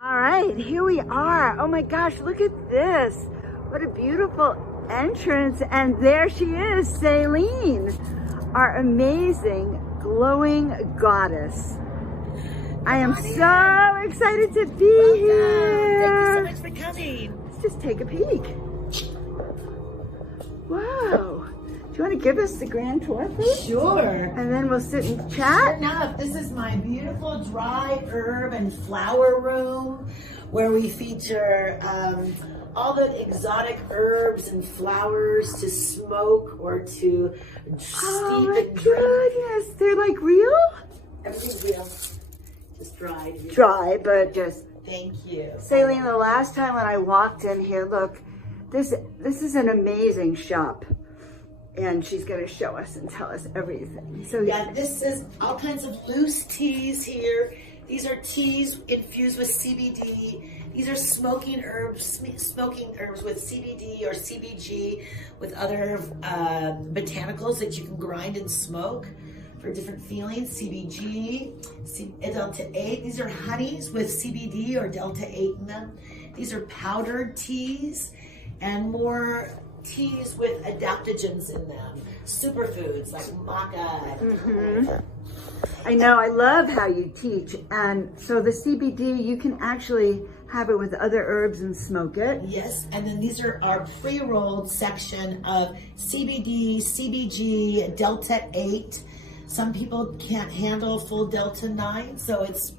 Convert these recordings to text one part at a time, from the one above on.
All right, here we are. Oh my gosh, look at this. What a beautiful entrance. And there she is, Sailene, our amazing glowing goddess. I am so excited to be here. Thank you so much for coming. Let's just take a peek. Wow. Do you want to give us the grand tour, please? Sure. And then we'll sit and chat. Sure enough, this is my beautiful dry herb and flower room where we feature all the exotic herbs and flowers to smoke or to steep and drink. Goodness, they're like real? Everything's real. Just dried. Dry, but just... Thank you. Sailene, the last time when I walked in here, look, this is an amazing shop. And she's going to show us and tell us everything. So yeah, this is all kinds of loose teas here. These are teas infused with CBD. These are smoking herbs with CBD or CBG with other botanicals that you can grind and smoke for different feelings. CBG, Delta 8. These are honeys with CBD or Delta 8 in them. These are powdered teas and more teas with adaptogens in them, superfoods like maca. I know, I love how you teach. And so the CBD, you can actually have it with other herbs and smoke it. Yes, and then these are our pre-rolled section of CBD, CBG, Delta 8. Some people can't handle full Delta 9, so it's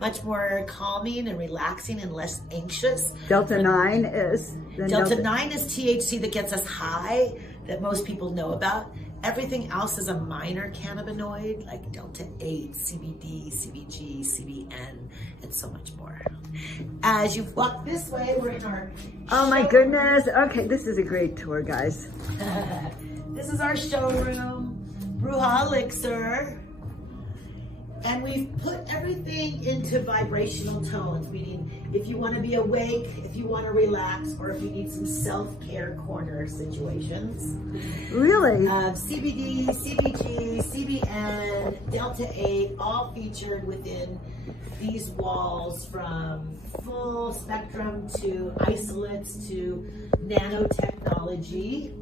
much more calming and relaxing and less anxious. Delta 9 is? Delta 9 is THC that gets us high, that most people know about. Everything else is a minor cannabinoid, like Delta 8, CBD, CBG, CBN, and so much more. As you walk this way, we're in our Oh my goodness. Okay, this is a great tour, guys. This is our showroom, Brewja Elixir. And we've put everything into vibrational tones, meaning if you want to be awake, if you want to relax, or if you need some self-care corner situations. Really? CBD, CBG, CBN, Delta 8, all featured within these walls, from full spectrum to isolates to nanotechnology.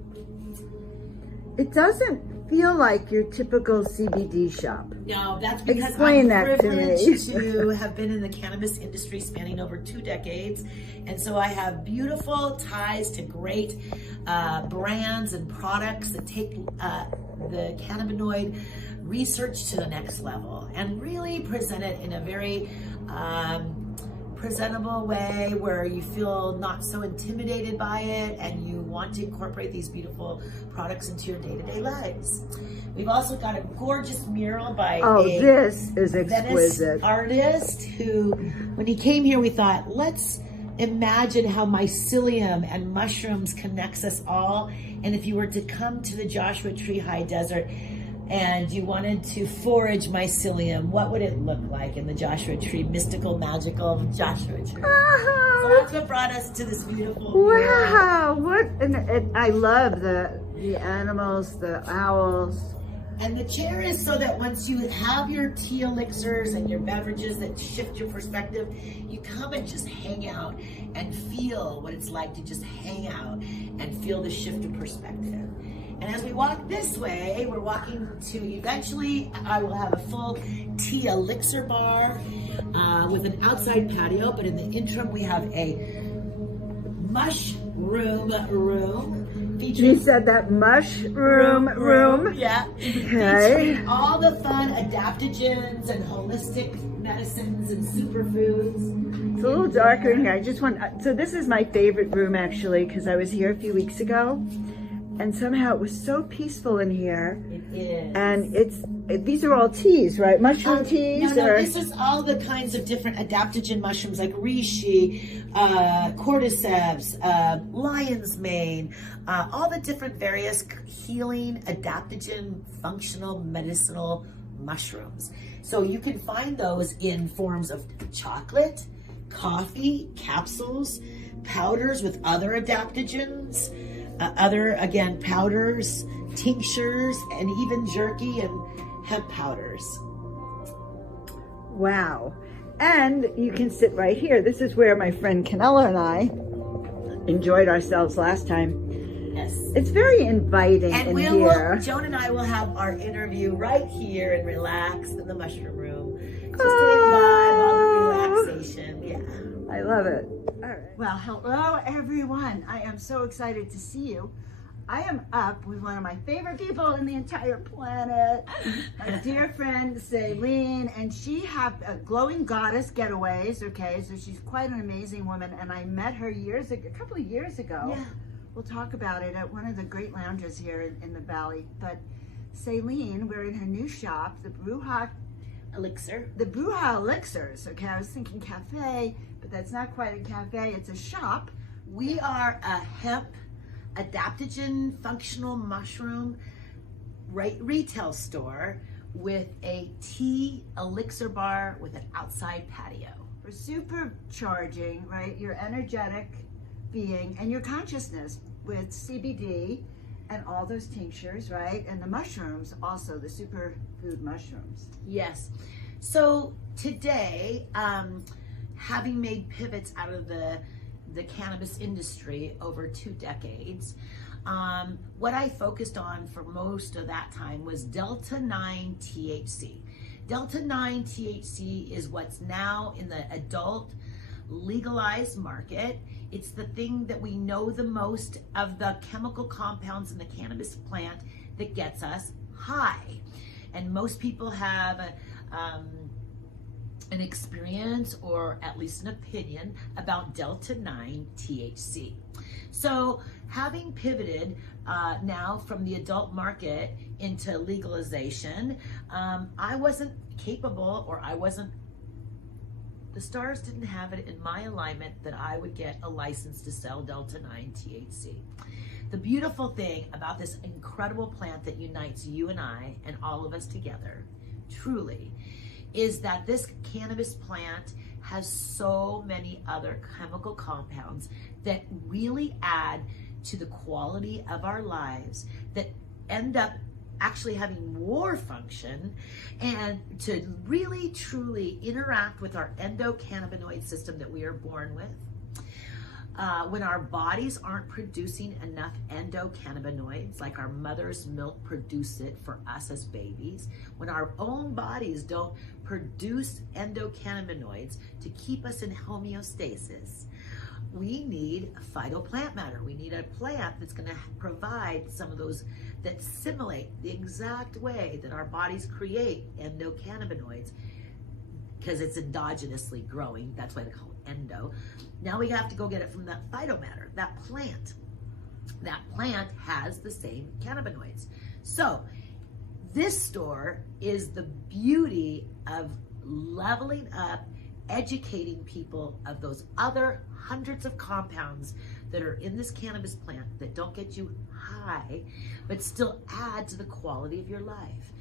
It doesn't feel like your typical CBD shop. No, that's because Explain I'm that to me. privileged to have been in the cannabis industry spanning over 2 decades. And so I have beautiful ties to great brands and products that take the cannabinoid research to the next level and really present it in a very presentable way where you feel not so intimidated by it and you want to incorporate these beautiful products into your day-to-day lives. We've also got a gorgeous mural by this is exquisite Venice artist who, when he came here, we thought, let's imagine how mycelium and mushrooms connects us all. And if you were to come to the Joshua Tree High Desert and you wanted to forage mycelium, what would it look like in the Joshua Tree, mystical, magical Joshua Tree? So that's what brought us to this beautiful Wow, what, and I love the animals, the owls. And the chair is so that once you have your tea elixirs and your beverages that shift your perspective, you come and just hang out and feel what it's like to just hang out and feel the shift of perspective. And as we walk this way, we're walking to, eventually I will have a full tea elixir bar with an outside patio, but in the interim we have a mushroom room. You said that mushroom room. Yeah. Okay. Featuring all the fun adaptogens and holistic medicines and superfoods. It's a little darker in here. I just want, so this is my favorite room actually, because I was here a few weeks ago and somehow it was so peaceful in here. It is. And these are all teas, right? Mushroom teas? No, this is all the kinds of different adaptogen mushrooms like reishi, cordyceps, lion's mane, all the different various healing, adaptogen, functional, medicinal mushrooms. So you can find those in forms of chocolate, coffee, capsules, powders with other adaptogens, powders, tinctures, and even jerky and hemp powders. Wow. And you can sit right here. This is where my friend Canella and I enjoyed ourselves last time. Yes. It's very inviting and in here. Joan and I will have our interview right here and relax in the mushroom room. Just to vibe all the relaxation. Yeah. I love it. All right. Well, hello everyone. I am so excited to see you. I am up with one of my favorite people in the entire planet, my dear friend Sailene, and she have a glowing goddess getaways. Okay, so she's quite an amazing woman, and I met her a couple of years ago. Yeah. We'll talk about it at one of the great lounges here in the valley. But Sailene, we're in her new shop, the Brewja Elixir. The Brewja Elixirs. Okay, I was thinking cafe, but that's not quite a cafe. It's a shop. We are a hemp adaptogen functional mushroom retail store with a tea elixir bar with an outside patio. We're supercharging, right, your energetic being and your consciousness with CBD and all those tinctures, right? And the mushrooms, also the superfood mushrooms. Yes. So today, having made pivots out of the cannabis industry over 2 decades, what I focused on for most of that time was Delta-9 THC. Delta-9 THC is what's now in the adult legalized market. It's the thing that we know the most of the chemical compounds in the cannabis plant that gets us high. And most people have an experience or at least an opinion about Delta-9 THC. So having pivoted now from the adult market into legalization, I wasn't capable, or the stars didn't have it in my alignment that I would get a license to sell Delta-9 THC. The beautiful thing about this incredible plant that unites you and I and all of us together, truly, is that this cannabis plant has so many other chemical compounds that really add to the quality of our lives, that end up actually having more function and to really truly interact with our endocannabinoid system that we are born with. When our bodies aren't producing enough endocannabinoids, like our mother's milk produce it for us as babies, when our own bodies don't produce endocannabinoids to keep us in homeostasis, we need phytoplant matter. We need a plant that's going to provide some of those that simulate the exact way that our bodies create endocannabinoids, because it's endogenously growing. That's why they call it endo. Now we have to go get it from that phytomatter, that plant. That plant has the same cannabinoids. So this store is the beauty of leveling up, educating people of those other hundreds of compounds that are in this cannabis plant that don't get you high, but still add to the quality of your life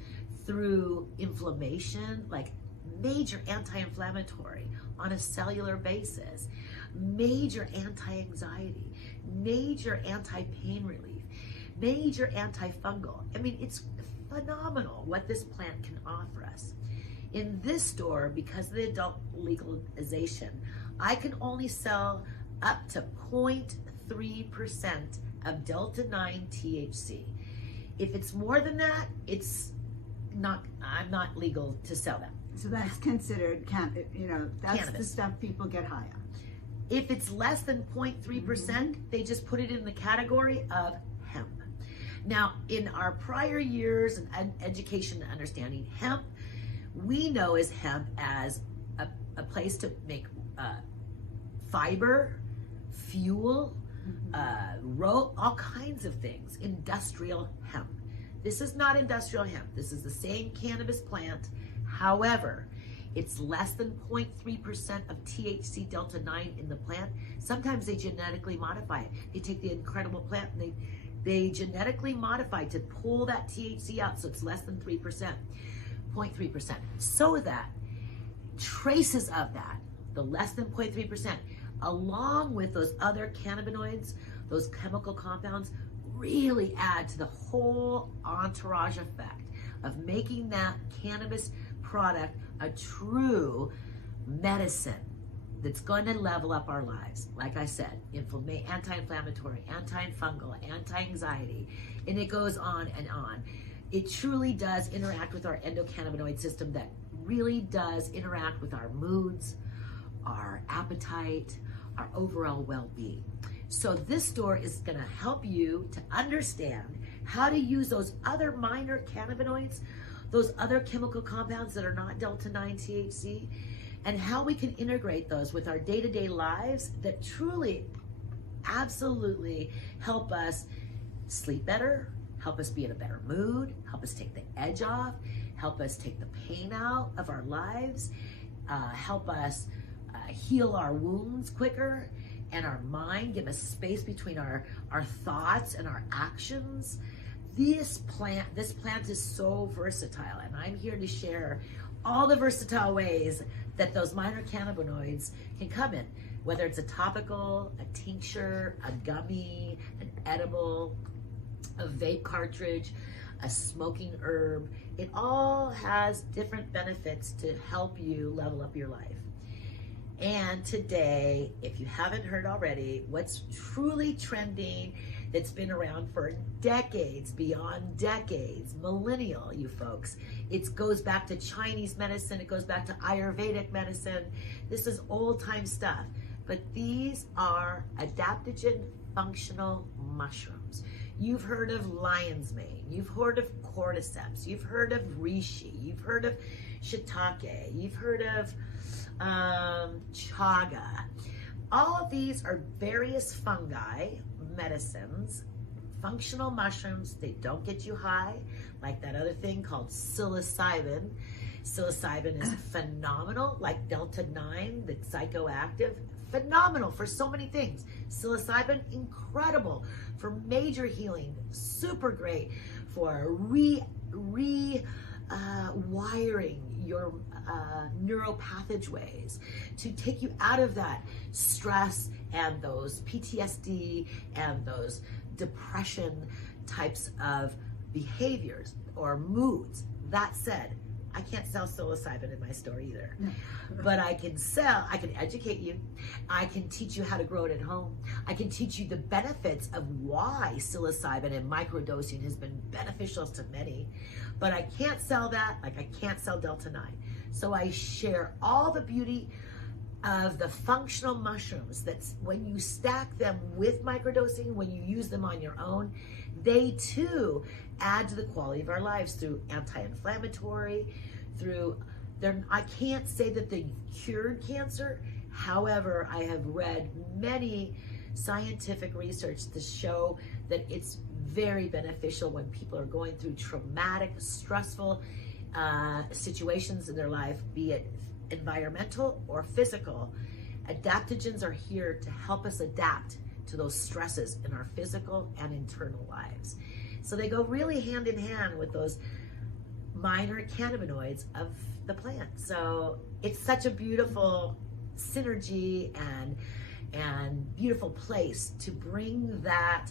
through inflammation, like major anti-inflammatory on a cellular basis, major anti-anxiety, major anti-pain relief, major antifungal. I mean, it's phenomenal what this plant can offer us. In this store, because of the adult legalization, I can only sell up to 0.3% of Delta-9 THC. If it's more than that, I'm not legal to sell that. So that's considered, that's cannabis. The stuff people get high on. If it's less than 0.3%, they just put it in the category of hemp. Now, in our prior years and education and understanding, hemp, we know as hemp as a place to make fiber, fuel, all kinds of things, industrial hemp. This is not industrial hemp. This is the same cannabis plant. However, it's less than 0.3% of THC Delta-9 in the plant. Sometimes they genetically modify it. They take the incredible plant and they genetically modify to pull that THC out so it's less than 3%, 0.3%. So that traces of that, the less than 0.3%, along with those other cannabinoids, those chemical compounds, really add to the whole entourage effect of making that cannabis product a true medicine that's going to level up our lives. Like I said, anti-inflammatory, anti-fungal, anti-anxiety, and it goes on and on. It truly does interact with our endocannabinoid system that really does interact with our moods, our appetite, our overall well-being. So this store is gonna help you to understand how to use those other minor cannabinoids, those other chemical compounds that are not Delta-9 THC, and how we can integrate those with our day-to-day lives that truly, absolutely help us sleep better, help us be in a better mood, help us take the edge off, help us take the pain out of our lives, help us heal our wounds quicker, and our mind, give us space between our thoughts and our actions. This plant is so versatile, and I'm here to share all the versatile ways that those minor cannabinoids can come in, whether it's a topical, a tincture, a gummy, an edible, a vape cartridge, a smoking herb. It all has different benefits to help you level up your life. And today, if you haven't heard already, what's truly trending, that's been around for decades, beyond decades, millennial, you folks. It goes back to Chinese medicine, it goes back to Ayurvedic medicine. This is old time stuff, but these are adaptogen functional mushrooms. You've heard of lion's mane, you've heard of cordyceps, you've heard of reishi, you've heard of shiitake, you've heard of chaga. All of these are various fungi, medicines, functional mushrooms. They don't get you high like that other thing called psilocybin. Psilocybin is phenomenal, like Delta-9, that's psychoactive. Phenomenal for so many things. Psilocybin, incredible for major healing. Super great for rewiring your neural pathways to take you out of that stress and those PTSD and those depression types of behaviors or moods. That said, I can't sell psilocybin in my store either, but I can educate you. I can teach you how to grow it at home. I can teach you the benefits of why psilocybin and microdosing has been beneficial to many, but I can't sell that like I can't sell Delta-9. So I share all the beauty of the functional mushrooms. That's when you stack them with microdosing, when you use them on your own, they too add to the quality of our lives through anti-inflammatory, I can't say that they cured cancer. However, I have read many scientific research to show that it's very beneficial when people are going through traumatic, stressful situations in their life, be it environmental or physical. Adaptogens are here to help us adapt to those stresses in our physical and internal lives. So they go really hand in hand with those minor cannabinoids of the plant. So it's such a beautiful synergy and beautiful place to bring that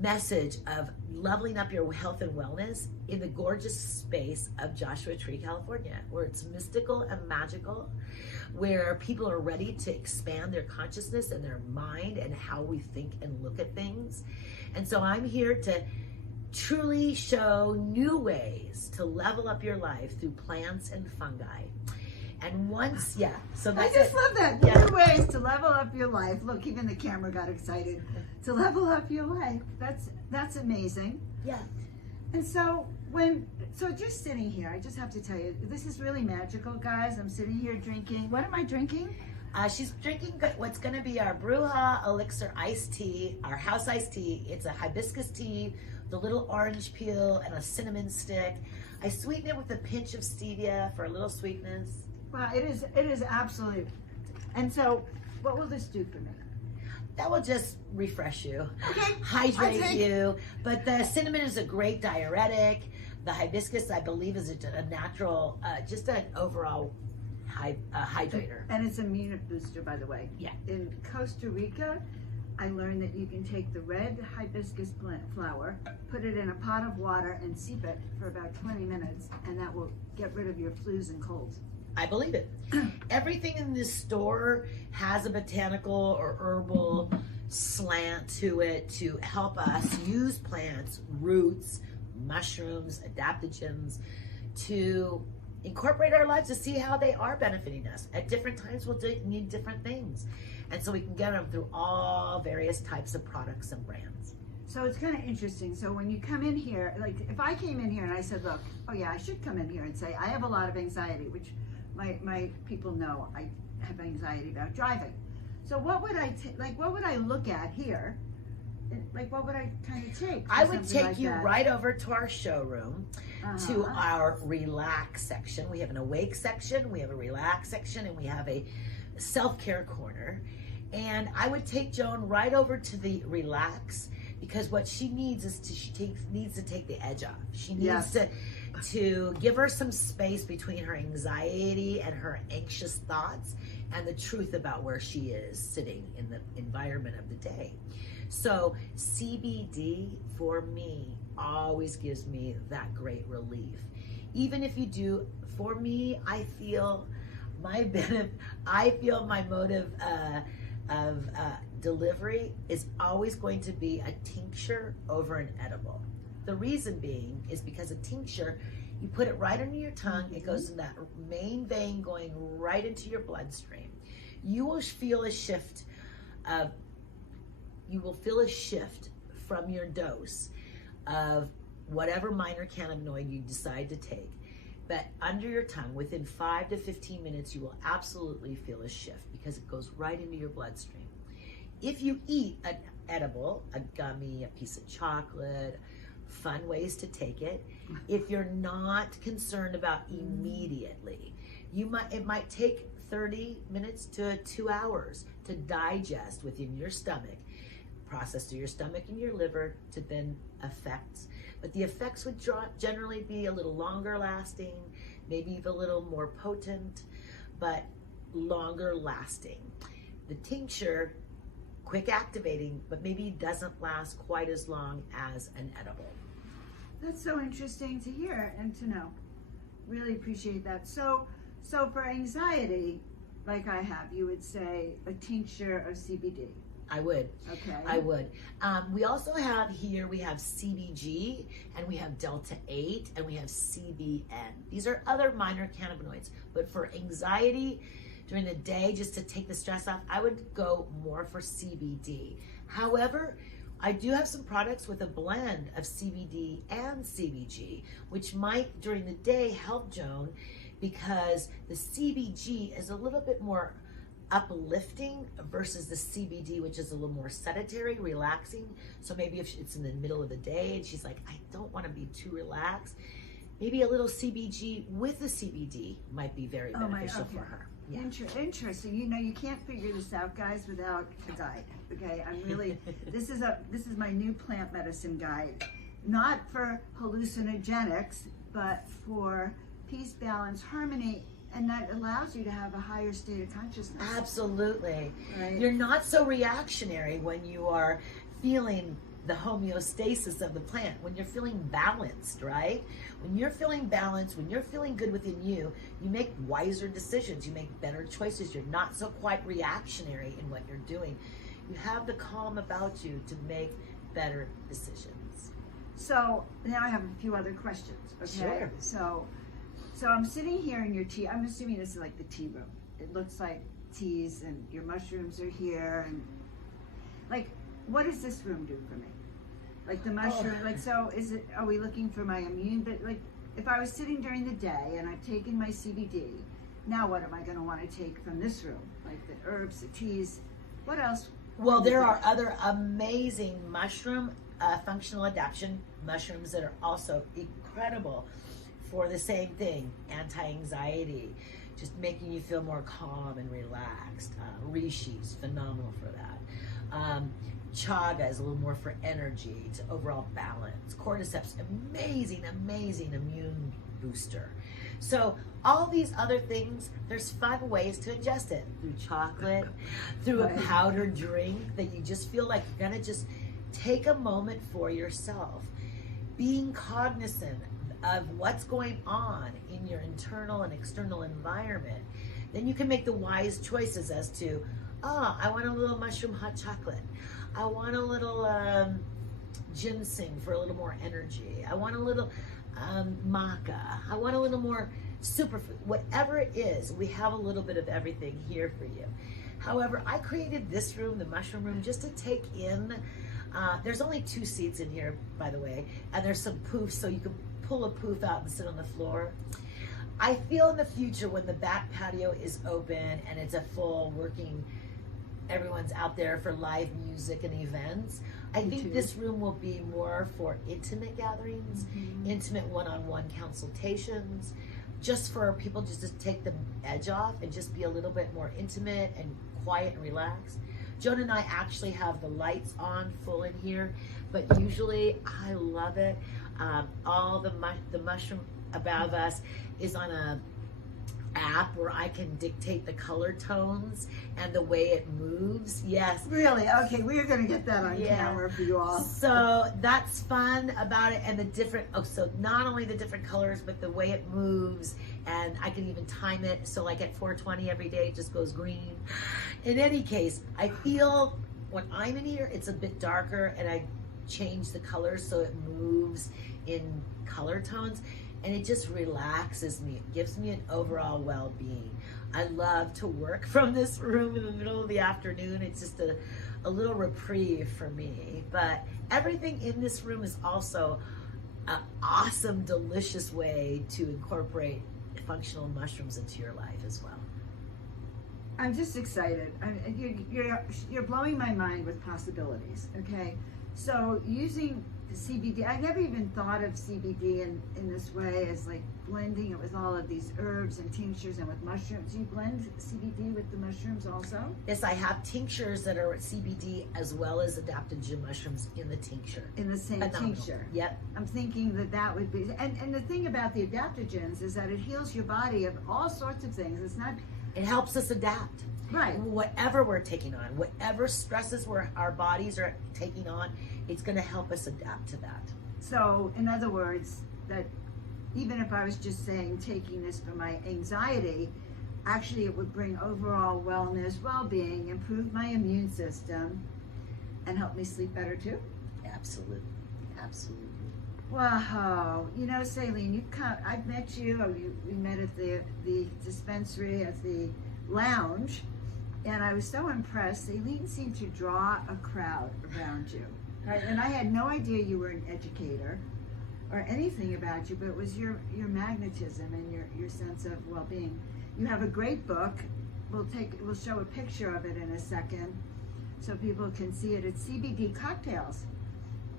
message of leveling up your health and wellness in the gorgeous space of Joshua Tree, California, where it's mystical and magical, where people are ready to expand their consciousness and their mind and how we think and look at things. And so I'm here to truly show new ways to level up your life through plants and fungi. And once, so that's I just love that. New ways to level up your life. Look, even the camera got excited. To level up your life. That's amazing. Yeah. And so just sitting here, I just have to tell you, this is really magical, guys. I'm sitting here drinking. What am I drinking? She's drinking what's going to be our Brewja Elixir iced tea, our house iced tea. It's a hibiscus tea, the little orange peel and a cinnamon stick. I sweeten it with a pinch of stevia for a little sweetness. Wow, it is absolute. And so, what will this do for me? That will just refresh you, okay. Hydrate you. But the cinnamon is a great diuretic. The hibiscus, I believe, is a natural, just an overall hydrator. And it's a immune booster, by the way. Yeah. In Costa Rica, I learned that you can take the red hibiscus plant flower, put it in a pot of water, and steep it for about 20 minutes, and that will get rid of your flus and colds. I believe it. Everything in this store has a botanical or herbal slant to it to help us use plants, roots, mushrooms, adaptogens to incorporate our lives to see how they are benefiting us. At different times, we'll need different things. And so we can get them through all various types of products and brands. So it's kind of interesting. So when you come in here, like if I came in here and I said, look, oh yeah, I should come in here and say, I have a lot of anxiety, which my people know I have anxiety about driving. So what would what would I look at here? Like what would I kind of take? I would take you right over to our showroom, to Uh-huh. our relax section. We have an awake section, we have a relax section, and we have a self-care corner. And I would take Joan right over to the relax, because what she needs is needs to take the edge off. She needs to give her some space between her anxiety and her anxious thoughts and the truth about where she is sitting in the environment of the day. So CBD for me always gives me that great relief. Even if you do, for me, I feel my motive of delivery is always going to be a tincture over an edible. The reason being is because a tincture, you put it right under your tongue, it goes in that main vein going right into your bloodstream. You will feel a shift from your dose of whatever minor cannabinoid you decide to take. But under your tongue, within 5 to 15 minutes, you will absolutely feel a shift because it goes right into your bloodstream. If you eat an edible, a gummy, a piece of chocolate, fun ways to take it, if you're not concerned about immediately, it might take 30 minutes to 2 hours to digest within your stomach, process through your stomach and your liver to then effects. But the effects would generally be a little longer lasting, maybe even a little more potent, but longer lasting. The tincture, quick activating, but maybe doesn't last quite as long as an edible. That's so interesting to hear and to know. Really appreciate that. So for anxiety, like I have, you would say a tincture of CBD. I would. Okay. I would. We also have here, we have CBG, and we have Delta 8, and we have CBN. These are other minor cannabinoids. But for anxiety during the day, just to take the stress off, I would go more for CBD. However, I do have some products with a blend of CBD and CBG, which might during the day help Joan, because the CBG is a little bit more uplifting versus the CBD, which is a little more sedentary, relaxing. So maybe if it's in the middle of the day and she's like, I don't want to be too relaxed, maybe a little CBG with the CBD might be very beneficial for her. Yeah. Interesting. You know, you can't figure this out, guys, without a guide. Okay, I'm really. this is my new plant medicine guide, not for hallucinogenics, but for peace, balance, harmony, and that allows you to have a higher state of consciousness. Absolutely. Right. You're not so reactionary when you are feeling the homeostasis of the plant, when you're feeling balanced, right? When you're feeling balanced, when you're feeling good within you, you make wiser decisions, you make better choices. You're not so quite reactionary in what you're doing. You have the calm about you to make better decisions. So now I have a few other questions. Okay. Sure. So I'm sitting here in your tea. I'm assuming this is like the tea room. It looks like teas, and your mushrooms are here, and like, what does this room do for me? Like the mushroom, like, so are we looking for my immune, but like, if I was sitting during the day and I've taken my CBD, now what am I going to want to take from this room? Like the herbs, the teas, what else? Well, there are other amazing mushroom functional adaptation mushrooms that are also incredible for the same thing, anti-anxiety, just making you feel more calm and relaxed. Rishi's phenomenal for that. Chaga is a little more for energy, to overall balance. Cordyceps, amazing immune booster. So all these other things, there's fun ways to ingest it. Through chocolate, through a powdered drink that you just feel like you're gonna just take a moment for yourself. Being cognizant of what's going on in your internal and external environment, then you can make the wise choices as to, oh, I want a little mushroom hot chocolate. I want a little ginseng for a little more energy. I want a little maca. I want a little more superfood. Whatever it is, we have a little bit of everything here for you. However, I created this room, the mushroom room, just to take in, there's only 2 seats in here, by the way, and there's some poofs, so you can pull a poof out and sit on the floor. I feel in the future when the back patio is open and it's a full working, everyone's out there for live music and events, I think this room will be more for intimate gatherings, intimate one-on-one consultations, just for people just to take the edge off and just be a little bit more intimate and quiet and relaxed. Joan and I actually have the lights on full in here, but usually I love it. All the mushroom above us is on a app where I can dictate the color tones and the way it moves. Yes. Really? Okay, we are going to get that on camera for you all. So that's fun about it, and the different, so not only the different colors, but the way it moves, and I can even time it. So like at 4:20 every day, it just goes green. In any case, I feel when I'm in here, it's a bit darker, and I change the colors so it moves in color tones. And it just relaxes me. It gives me an overall well-being. I love to work from this room in the middle of the afternoon. It's just a little reprieve for me. But everything in this room is also an awesome, delicious way to incorporate functional mushrooms into your life as well. I'm just excited. You're blowing my mind with possibilities, okay? So using CBD, I never even thought of CBD in this way, as like blending it with all of these herbs and tinctures and with mushrooms. Do you blend CBD with the mushrooms also? Yes, I have tinctures that are CBD as well as adaptogen mushrooms in the tincture. In the same tincture? Yep. I'm thinking that would be, and the thing about the adaptogens is that it heals your body of all sorts of things. It's not... It helps us adapt. Right. Whatever we're taking on, whatever stresses our bodies are taking on, it's going to help us adapt to that. So, in other words, that even if I was just saying taking this for my anxiety, actually it would bring overall wellness, well-being, improve my immune system, and help me sleep better too? Absolutely. Absolutely. Wow. You know, Sailene, I've met you, we met at the dispensary at the lounge, and I was so impressed. Sailene seemed to draw a crowd around you. Right? And I had no idea you were an educator or anything about you, but it was your magnetism and your sense of well-being. You have a great book. We'll show a picture of it in a second so people can see it. It's CBD Cocktails.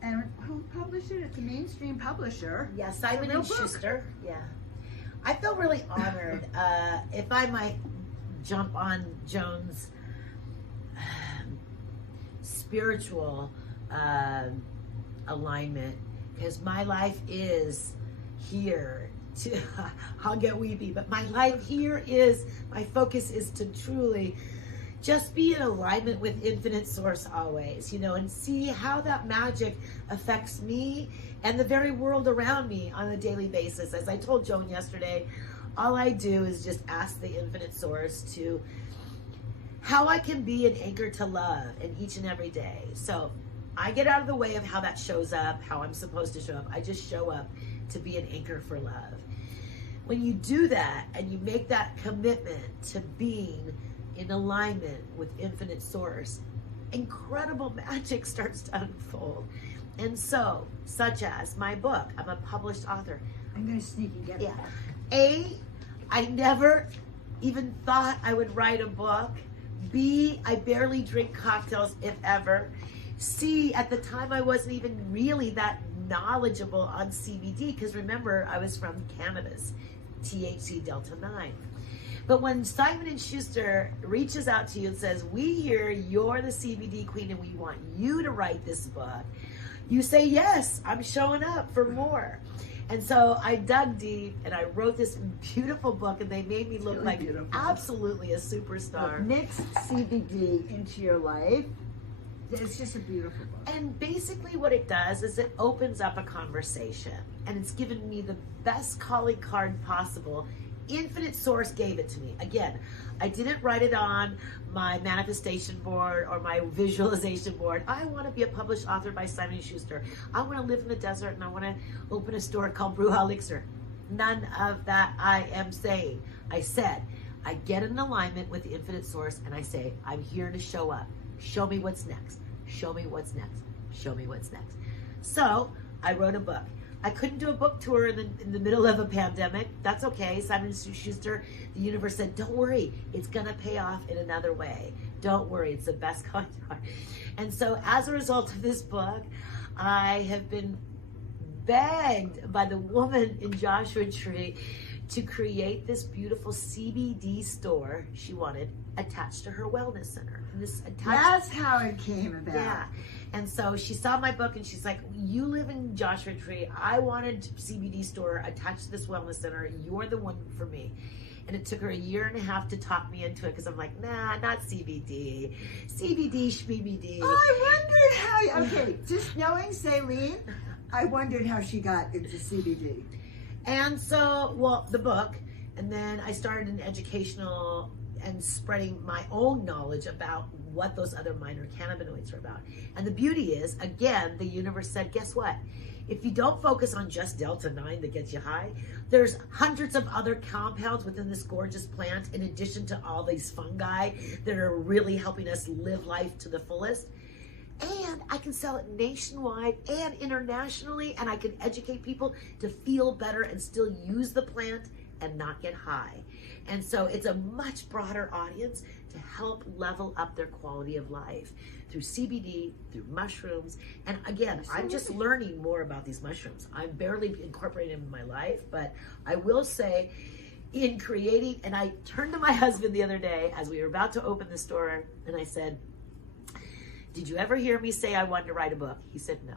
And who published it? It's a mainstream publisher. Yeah, Simon & Schuster. Yeah. I feel really honored. If I might jump on Joan's spiritual alignment, because my life is here to, I'll get weepy, but my life here is, my focus is to truly just be in alignment with infinite source always, and see how that magic affects me and the very world around me on a daily basis. As I told Joan yesterday, all I do is just ask the infinite source to how I can be an anchor to love in each and every day. So I get out of the way of how that shows up, how I'm supposed to show up. I just show up to be an anchor for love. When you do that and you make that commitment to being in alignment with infinite source, incredible magic starts to unfold. And so, such as my book, I'm a published author. I'm going to sneak and get that. I never even thought I would write a book. B, I barely drink cocktails, if ever. C, at the time I wasn't even really that knowledgeable on CBD, because remember, I was from Canada's THC Delta 9. But when Simon & Schuster reaches out to you and says, we hear you're the CBD queen and we want you to write this book, you say, yes, I'm showing up for more. And so I dug deep and I wrote this beautiful book, and they made me look like absolutely a superstar. Mix CBD into your life It's just a beautiful book. And basically what it does is it opens up a conversation, and it's given me the best calling card possible. Infinite Source gave it to me. Again, I didn't write it on my manifestation board or my visualization board. I want to be a published author by Simon & Schuster. I want to live in the desert, and I want to open a store called Brewja Elixir. None of that I am saying. I said, I get in alignment with the Infinite Source, and I say, I'm here to show up. Show me what's next. Show me what's next. Show me what's next. So I wrote a book. I couldn't do a book tour in the middle of a pandemic. That's okay. Simon & Schuster, the universe said, don't worry. It's going to pay off in another way. Don't worry. It's the best kind. And so as a result of this book, I have been begged by the woman in Joshua Tree to create this beautiful CBD store she wanted attached to her wellness center. And this That's how it came about. Yeah. And so she saw my book and she's like, you live in Joshua Tree. I wanted CBD store attached to this wellness center. You're the one for me. And it took her 1.5 years to talk me into it because I'm like, nah, not CBD. CBD, shbibd. I wondered how, okay, just knowing Sailene, I wondered how she got into CBD. And so, well, the book, and then I started an educational and spreading my own knowledge about what those other minor cannabinoids are about. And the beauty is, again, the universe said, guess what? If you don't focus on just Delta 9 that gets you high, there's hundreds of other compounds within this gorgeous plant, in addition to all these fungi that are really helping us live life to the fullest. And I can sell it nationwide and internationally, and I can educate people to feel better and still use the plant and not get high. And so it's a much broader audience to help level up their quality of life through CBD, through mushrooms. And again, I'm just learning more about these mushrooms. I'm barely incorporating them in my life, but I will say, in creating, and I turned to my husband the other day as we were about to open the store, and I said, did you ever hear me say I wanted to write a book? He said, no.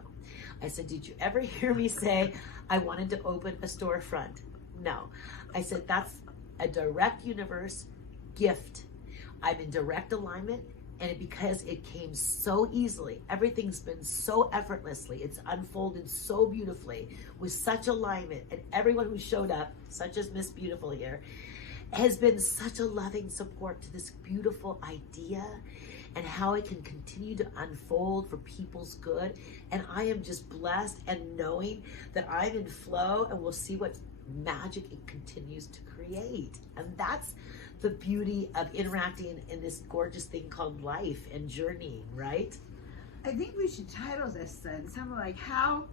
I said, did you ever hear me say I wanted to open a storefront? No. I said, that's a direct universe gift. I'm in direct alignment, and because it came so easily, everything's been so effortlessly, it's unfolded so beautifully with such alignment, and everyone who showed up, such as Miss Beautiful here, has been such a loving support to this beautiful idea and how it can continue to unfold for people's good. And I am just blessed and knowing that I'm in flow, and we'll see what magic it continues to create. And that's the beauty of interacting in this gorgeous thing called life and journeying, right? I think we should title this then something like how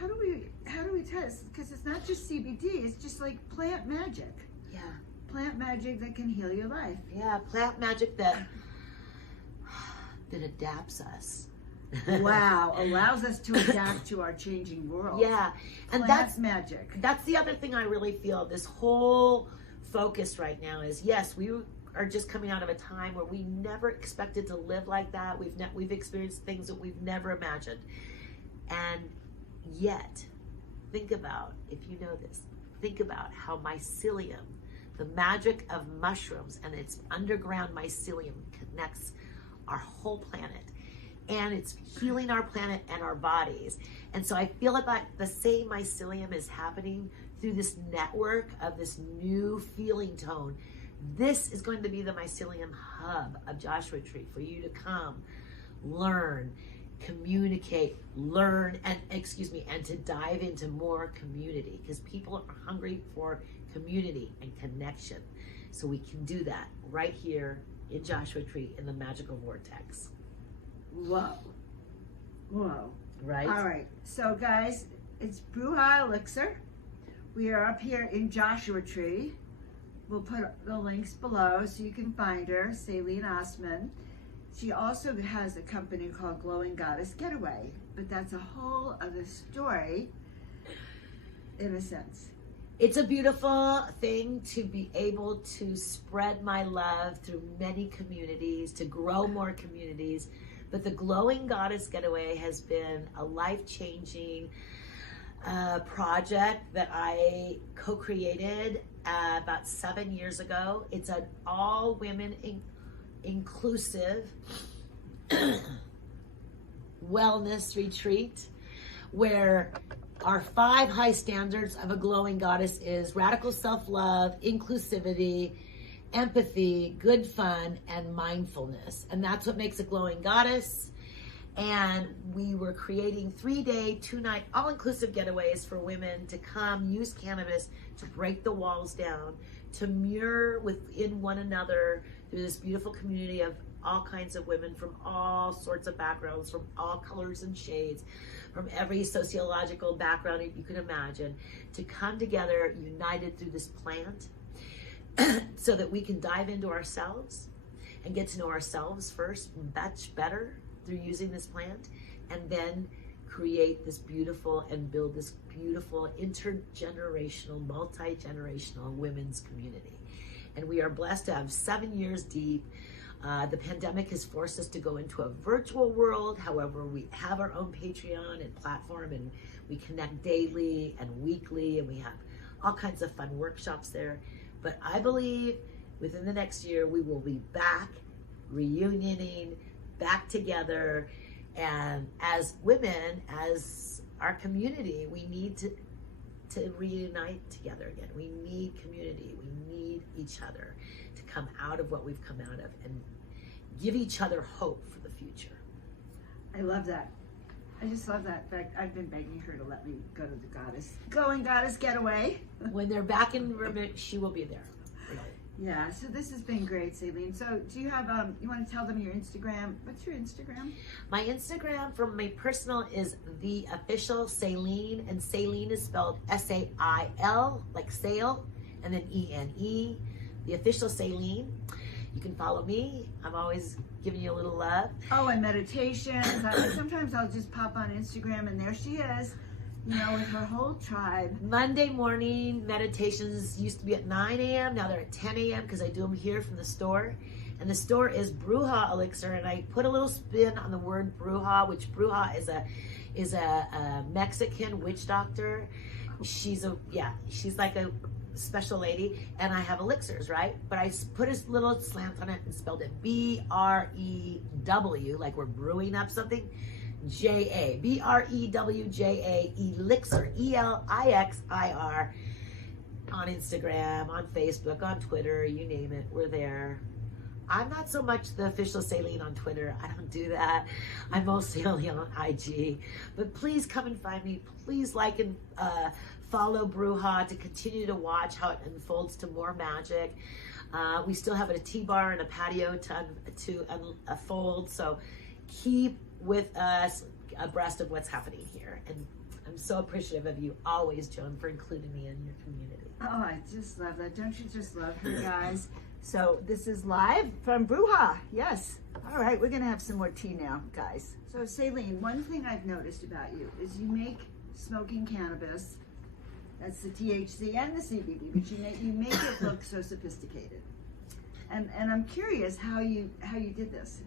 do we test? Because it's not just CBD, it's just like plant magic. Yeah. Plant magic that can heal your life. Yeah, plant magic that adapts us. Wow, allows us to adapt to our changing world. Yeah, and that's magic. That's the other thing I really feel. This whole focus right now is, yes, we are just coming out of a time where we never expected to live like that. We've experienced things that we've never imagined, and yet, think about, if you know this, think about how mycelium, the magic of mushrooms and its underground mycelium, connects our whole planet, and it's healing our planet and our bodies. And so I feel like the same mycelium is happening through this network of this new feeling tone. This is going to be the mycelium hub of Joshua Tree for you to come, learn, communicate, learn, and and to dive into more community, because people are hungry for community and connection. So we can do that right here in Joshua Tree in the magical vortex. Whoa. Whoa. Right? All right. So guys, it's Brewja Elixir. We are up here in Joshua Tree. We'll put the links below so you can find her, Sailene Ossman. She also has a company called Glowing Goddess Getaway, but that's a whole other story in a sense. It's a beautiful thing to be able to spread my love through many communities, to grow more communities. But the Glowing Goddess Getaway has been a life-changing project that I co-created about 7 years ago. It's an all-women inclusive wellness retreat where our 5 high standards of a glowing goddess is radical self-love, inclusivity, empathy, good fun, and mindfulness. And that's what makes a glowing goddess. And we were creating 3-day, 2-night, all-inclusive getaways for women to come use cannabis to break the walls down, to mirror within one another through this beautiful community of all kinds of women from all sorts of backgrounds, from all colors and shades, from every sociological background you could imagine, to come together united through this plant so that we can dive into ourselves and get to know ourselves first much better through using this plant, and then create this beautiful and build this beautiful intergenerational, multi-generational women's community. And we are blessed to have 7 years deep. The pandemic has forced us to go into a virtual world. However, we have our own Patreon and platform, and we connect daily and weekly, and we have all kinds of fun workshops there. But I believe within the next year, we will be back, reunioning, back together. And as women, as our community, we need to reunite together again. We need community. We need each other to come out of what we've come out of and give each other hope for the future. I love that. I just love that. In fact, I've been begging her to let me go to the glowing goddess getaway. When they're back in Vermont, she will be there. Yeah, so this has been great, Sailene. So do you have, you want to tell them your Instagram? What's your Instagram? My Instagram for my personal is The Official Sailene, and Sailene is spelled S-A-I-L, like sail, and then E-N-E, The Official Sailene. You can follow me. I'm always giving you a little love. Oh, and meditations. Sometimes I'll just pop on Instagram and there she is, you know, with her whole tribe. Monday morning meditations used to be at 9 a.m. Now they're at 10 a.m. because I do them here from the store. And the store is Brewja Elixir, and I put a little spin on the word Brewja, which Brewja is a Mexican witch doctor. She's like a special lady, and I have elixirs, right? But I put a little slant on it and spelled it B-R-E-W, like we're brewing up something, J-A, B-R-E-W-J-A, Elixir, E-L-I-X-I-R, on Instagram, on Facebook, on Twitter, you name it, we're there. I'm not so much the Official Sailene on Twitter. I don't do that. I'm mostly only on IG. But please come and find me. Please like and follow Brewja to continue to watch how it unfolds to more magic. We still have a tea bar and a patio to unfold. So keep with us abreast of what's happening here. And I'm so appreciative of you always, Joan, for including me in your community. Oh, I just love that. Don't you just love her, guys? So this is live from Brewja. Yes. All right, we're going to have some more tea now, guys. So Sailene, one thing I've noticed about you is you make smoking cannabis. That's the THC and the CBD, but you make it look so sophisticated. And I'm curious how you did this.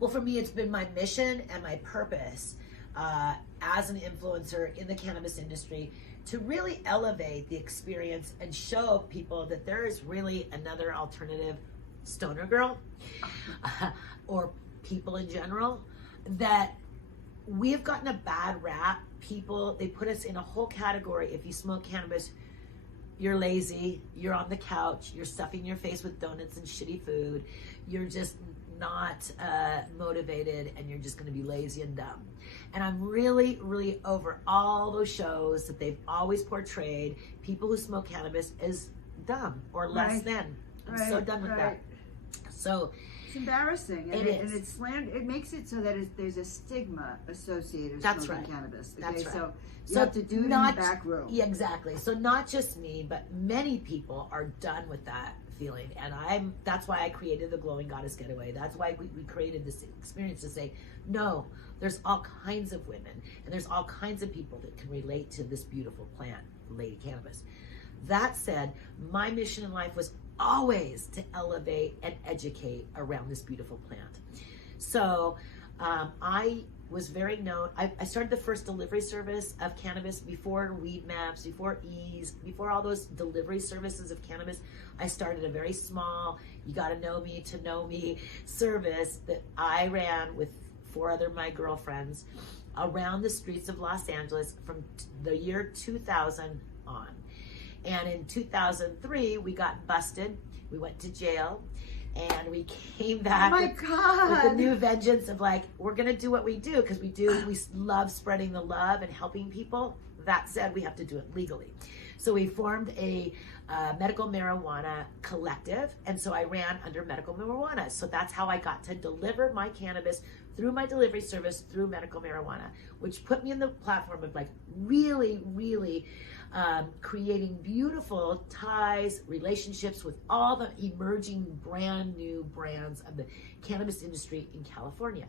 Well, for me, it's been my mission and my purpose as an influencer in the cannabis industry to really elevate the experience and show people that there is really another alternative, stoner girl, or people in general, that we have gotten a bad rap. People, they put us in a whole category. If you smoke cannabis, you're lazy, you're on the couch, you're stuffing your face with donuts and shitty food, you're just not motivated, and you're just going to be lazy and dumb. And I'm really, really over all those shows that they've always portrayed people who smoke cannabis as dumb or less than. I'm so done with that. So it's embarrassing, and it makes it so that there's a stigma associated with smoking cannabis. Okay? That's right. So you have to do it in the back room. Yeah, exactly. So not just me, but many people are done with that feeling, and that's why I created the Glowing Goddess Getaway. That's why we created this experience to say, no, there's all kinds of women, and there's all kinds of people that can relate to this beautiful plant, Lady Cannabis. That said, my mission in life was always to elevate and educate around this beautiful plant. So I was very known. I started the first delivery service of cannabis before Weed Maps, before Ease, before all those delivery services of cannabis. I started a very small, you got to know me service that I ran with 4 other my girlfriends, around the streets of Los Angeles from the year 2000 on. And in 2003, we got busted. We went to jail, and we came back with a new vengeance of like, we're gonna do what we do, because we love spreading the love and helping people. That said, we have to do it legally. So we formed a medical marijuana collective, and so I ran under medical marijuana. So that's how I got to deliver my cannabis through my delivery service through medical marijuana, which put me in the platform of like really, really creating beautiful ties, relationships with all the emerging brand new brands of the cannabis industry in California.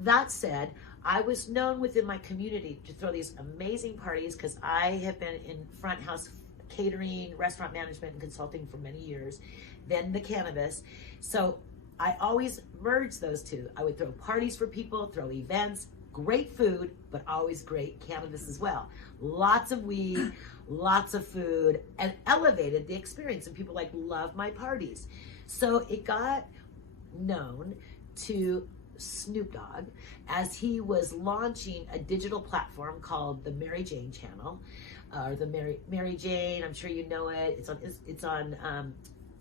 That said, I was known within my community to throw these amazing parties because I have been in front house catering, restaurant management, and consulting for many years, then the cannabis. So I always merged those two. I would throw parties for people, throw events, great food, but always great cannabis as well. Lots of weed, lots of food, and elevated the experience. And people like love my parties. So it got known to Snoop Dogg as he was launching a digital platform called the Mary Jane channel, or the Mary Jane. I'm sure you know it. It's on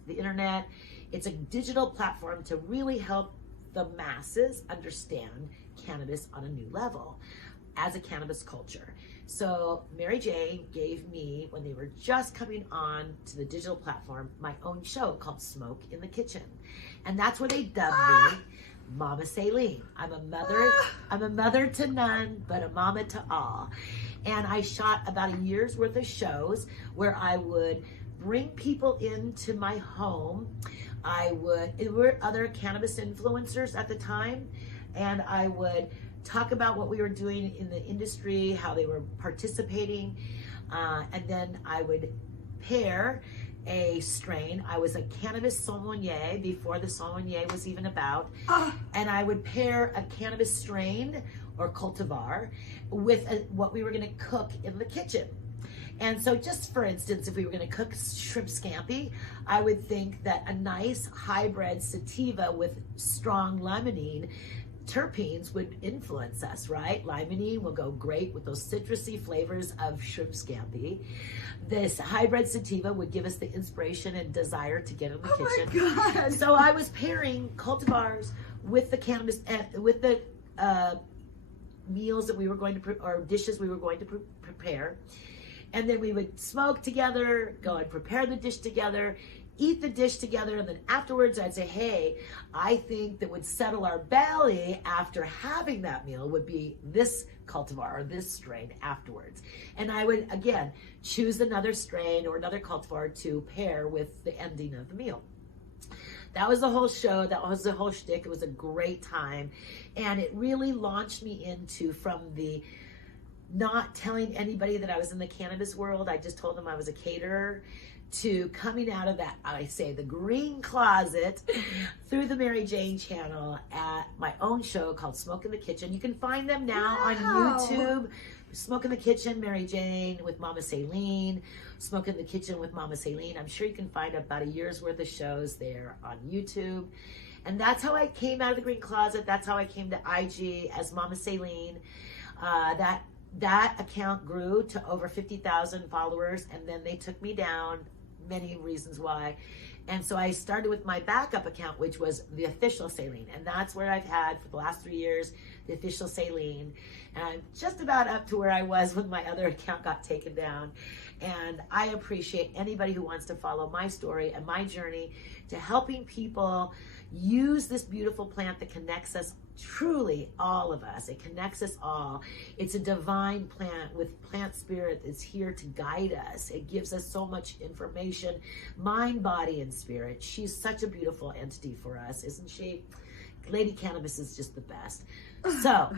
the internet. It's a digital platform to really help the masses understand cannabis on a new level as a cannabis culture. So Mary Jane gave me, when they were just coming on to the digital platform, my own show called Smoke in the Kitchen. And that's where they dubbed me Mama Sailene. I'm a mother to none, but a mama to all. And I shot about a year's worth of shows where I would bring people into my home. There were other cannabis influencers at the time, and I would talk about what we were doing in the industry, how they were participating, and then I would pair a strain. I was a cannabis sommelier before the sommelier was even about, and I would pair a cannabis strain or cultivar with what we were going to cook in the kitchen. And so just for instance, if we were going to cook shrimp scampi, I would think that a nice hybrid sativa with strong limonene terpenes would influence us, right? Limonene will go great with those citrusy flavors of shrimp scampi. This hybrid sativa would give us the inspiration and desire to get in the kitchen. My God. So I was pairing cultivars with the cannabis, with the meals that we were going to, or dishes we were going to prepare. And then we would smoke together, go and prepare the dish together, eat the dish together, and then afterwards I'd say, hey, I think that would settle our belly after having that meal would be this cultivar or this strain afterwards. And I would, again, choose another strain or another cultivar to pair with the ending of the meal. That was the whole show. That was the whole shtick. It was a great time. And it really launched me into, from the not telling anybody that I was in the cannabis world, I just told them I was a caterer, to coming out of that, I say, the green closet through the Mary Jane channel at my own show called Smoke in the Kitchen. You can find them now on YouTube. Smoke in the Kitchen, Mary Jane with Mama Sailene, Smoke in the Kitchen with Mama Sailene. I'm sure you can find about a year's worth of shows there on YouTube. And that's how I came out of the green closet. That's how I came to IG as Mama Sailene. That account grew to over 50,000 followers, and then they took me down, many reasons why. And so I started with my backup account, which was the official Sailene. And that's where I've had for the last 3 years, the official Sailene. And I'm just about up to where I was when my other account got taken down. And I appreciate anybody who wants to follow my story and my journey to helping people use this beautiful plant that connects us, truly all of us. It connects us all. It's a divine plant with plant spirit that's here to guide us. It gives us so much information, mind, body, and spirit. She's such a beautiful entity for us, isn't she? Lady Cannabis is just the best. So,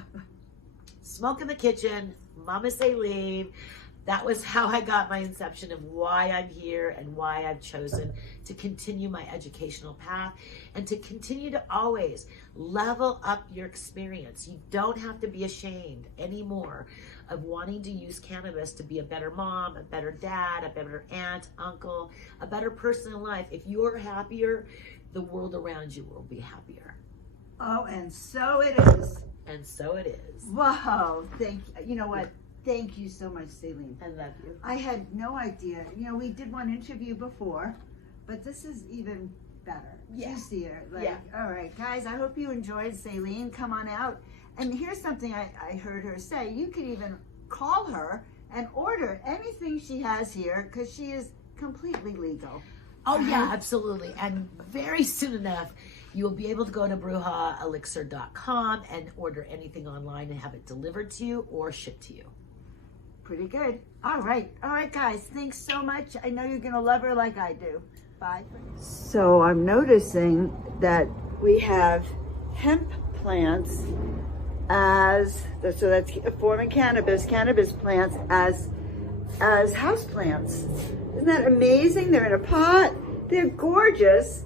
Smoke in the Kitchen, Mama Sailene. That was how I got my inception of why I'm here and why I've chosen to continue my educational path and to continue to always level up your experience. You don't have to be ashamed anymore of wanting to use cannabis to be a better mom, a better dad, a better aunt, uncle, a better person in life. If you're happier, the world around you will be happier. Oh, and so it is. And so it is. Whoa, thank you. You know what? Thank you so much, Sailene. I love you. I had no idea. You know, we did one interview before, but this is even better. Yeah. Juicier. Like, Yeah. All right, guys, I hope you enjoyed Sailene. Come on out. And here's something I heard her say. You could even call her and order anything she has here because she is completely legal. Oh, yeah, absolutely. And very soon enough, you'll be able to go to brewjaelixir.com and order anything online and have it delivered to you or shipped to you. Pretty good. All right, guys. Thanks so much. I know you're gonna love her like I do. Bye. So I'm noticing that we have hemp plants so that's a form of cannabis plants as house plants. Isn't that amazing? They're in a pot. They're gorgeous.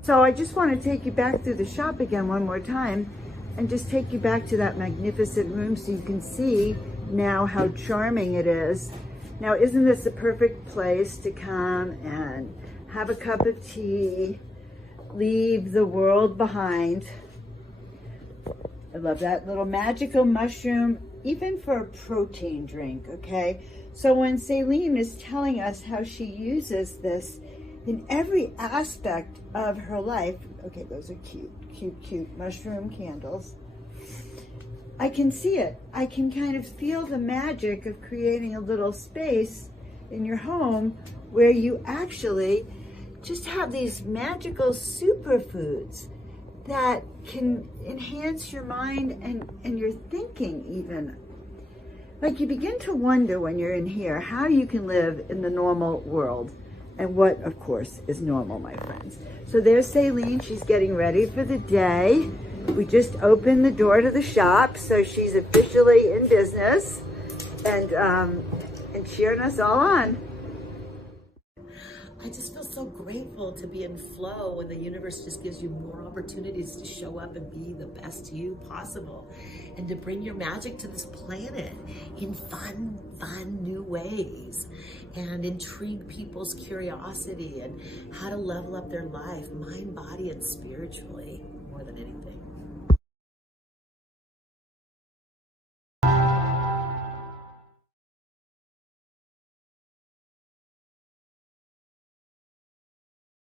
So I just want to take you back through the shop again one more time and just take you back to that magnificent room so you can see now how charming it is. Now, isn't this the perfect place to come and have a cup of tea, leave the world behind? I love that little magical mushroom, even for a protein drink, okay? So when Sailene is telling us how she uses this in every aspect of her life, okay, those are cute mushroom candles. I can see it. I can kind of feel the magic of creating a little space in your home where you actually just have these magical superfoods that can enhance your mind and your thinking even. Like, you begin to wonder when you're in here how you can live in the normal world. And what, of course, is normal, my friends. So there's Sailene. She's getting ready for the day. We just opened the door to the shop, so she's officially in business and cheering us all on. I just feel so grateful to be in flow when the universe just gives you more opportunities to show up and be the best you possible and to bring your magic to this planet in fun new ways and intrigue people's curiosity and how to level up their life, mind, body, and spiritually more than anything.